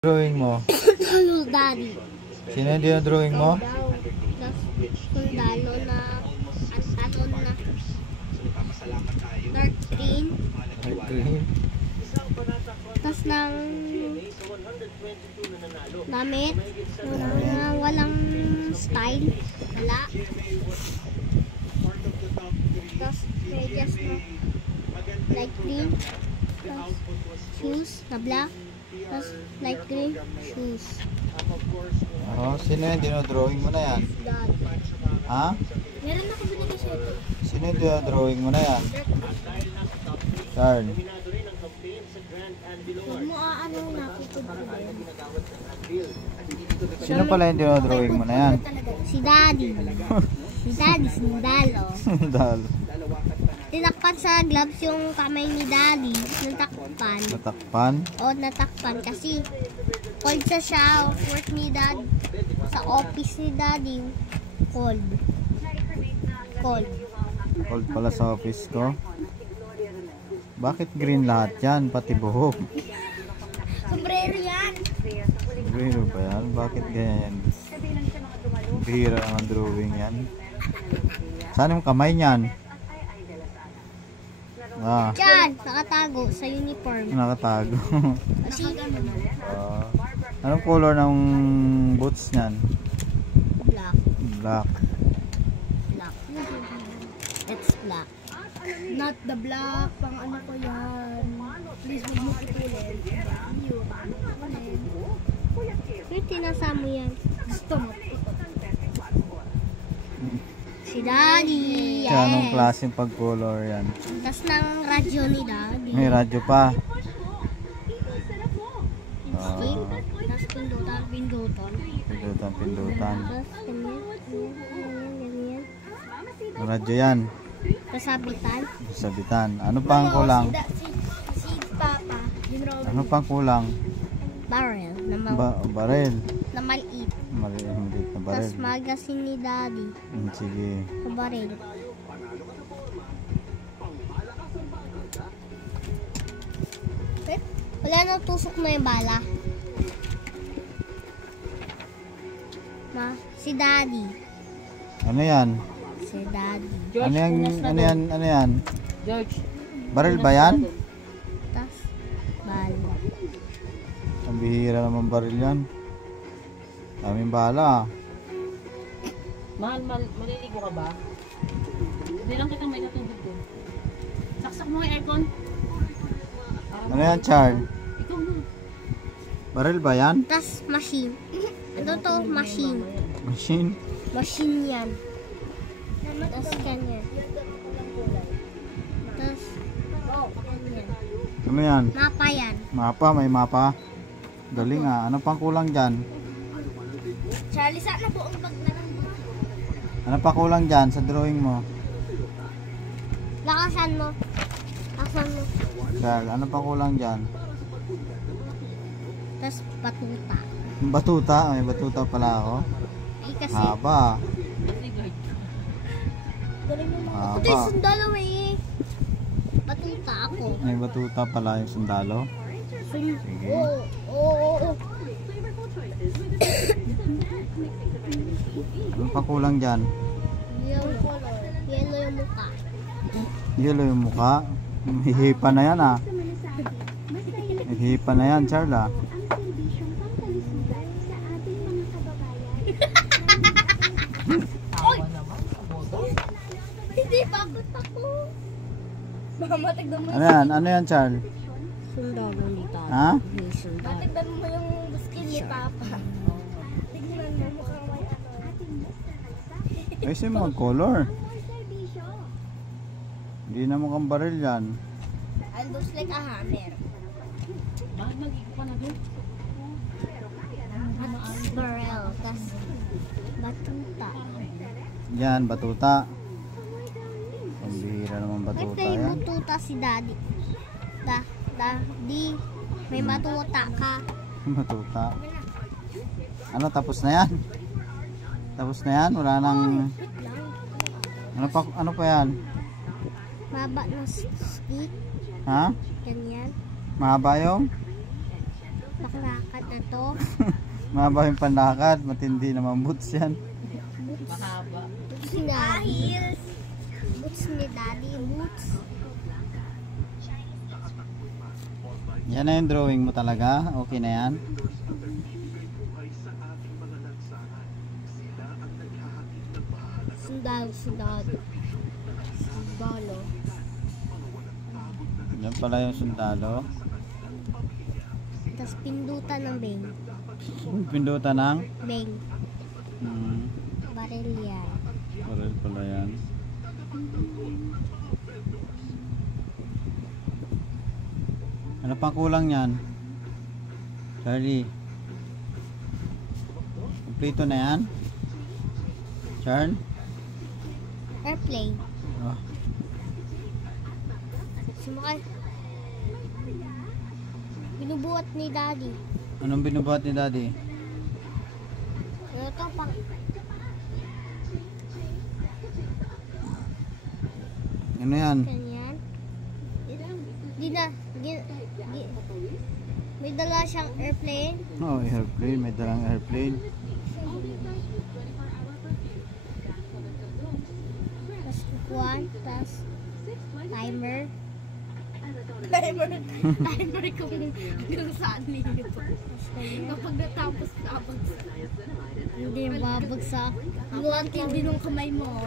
Drawing mo? Hello, Daddy. Sino yung dinodrawing mo? Sundalo na ang talon na dark green. Dark green. Tapos ng damit na walang style. Wala. Tapos medyas na light green. Tapos shoes na black. Tapos light green shoes. Oh, sino yung dinodrawing mo na yan? Dad. Ha? Meron ako binigay sa ito. Sino yung dinodrawing mo na yan? Charl. Huwag mo ano na Sino pala yung dinodrawing mo na yan? Si Daddy. Si Daddy, sundalo. Sundalo. Tinakpan sa gloves yung kamay ni Daddy. Natakpan. Natakpan? O, natakpan kasi cold siya work ni Daddy. Sa office ni Daddy. Cold. Cold. Cold pala sa office ko. Bakit green lahat yan? Pati buhok. Sombrero yan. Green ba yan? Bakit ganyan? Bihira ang drawing yan. Saan yung kamay niyan? Ah, Diyan, nakatago sa uniform. nakatago. Kasi, Anong color ng boots niyan? black. Black. Black. It's black. Not the black. Pang ano ko yan. Please, huwag mo putulin. Pero tinasama yan. Gusto mo. Si Daddy. Kaya anong klaseng pag-color yan? Tas ng radyo ni Daddy. May radyo pa. Stick. Tas pindutan. Pindutan. Tas ganyan. May radyo yan. Tas sabitan. Sabitan. Ano pang kulang? Si Papa. Ano pang kulang? Barrel. Barel. Na maliit. Maliit na barel. Tas magazine ni Daddy. Sige. Sa barrel. Wala nang tusok na yung bala. Si Daddy. Ano yan? Si Daddy. Ano yan? George. Barel ba yan? Tas bala. Ang bihira naman baril yan. Daming bala. Mahal, maliligo ka ba? Hindi lang kitang may natubig doon. Saksak mo yung aircon. Ano yan, Charl? Ikaw na. Baril ba yan? Tas machine. Ano to? Machine. Machine? Machine yan. Tas ganyan. Tas ganyan. Ano yan? Mapa yan. Mapa, may mapa. Galing ah. Ano pang kulang dyan? Charlie, sana buong bag na lang. Ano pa kulang dyan sa drawing mo? Lakasan mo. Lakasan mo. Charl, ano pa kulang dyan? Tas batuta. Batuta? May batuta pala ako. Eh kasi. Haba. Ito yung sundalo eh. Batuta ako. May batuta pala yung sundalo. Sige. Oo. Ano pa kulang dyan? Yellow yung mukha. Yellow yung mukha. Hihipa na yan ah. Hihipa na yan, Charl ah. Hindi, bakit ako? Mama, tignan mo. Ano yan? Ano yan, Charl? Sundalo ni Tata. Ha? Sundalo. Tignan mo yung skin ni Papa. Tignan mo mukhang may ano. Ay, siya mag-color. Hindi na mukhang baril yan. It looks like a hammer. Mahal, mag-igo ka na doon. At barrel. Tas batuta. Yan, batuta. Ang bihira naman Bakit batuta may yan. batuta si Daddy? Daddy, may batuta ka. Batuta. Ano, tapos na yan? Tapos na yan? Wala nang... Ano pa yan? Baba na stick. Ha? Ganyan. Mahaba yung? Nakalakad na to. Mahaba yung panlakad, matindi naman boots yan. Mahaba. Boots ni Daddy. Boots ni Daddy. Boots. Yan na yung drawing mo talaga, okay na yan. Sundalo. Sundalo. Yan pala yung sundalo. Tapos pindutan ng beng. Pindutan ng Beng. Baril yan. baril pala yan. Ano pang kulang yan? Charlie. Kompleto na yan? Charn? Airplane. Oh. Sumakay. Binubuhat ni Daddy. Anong binubuhat ni Daddy? Ano to pang... Ano yan? Ganyan. May dala siyang airplane. Oh, airplane. May dalang airplane. Tapos kukuhan. Tapos timer. Timer kung saan nito. Kapag natapos, babagsak. Hindi babagsak. Ang laki din ng kamay mo.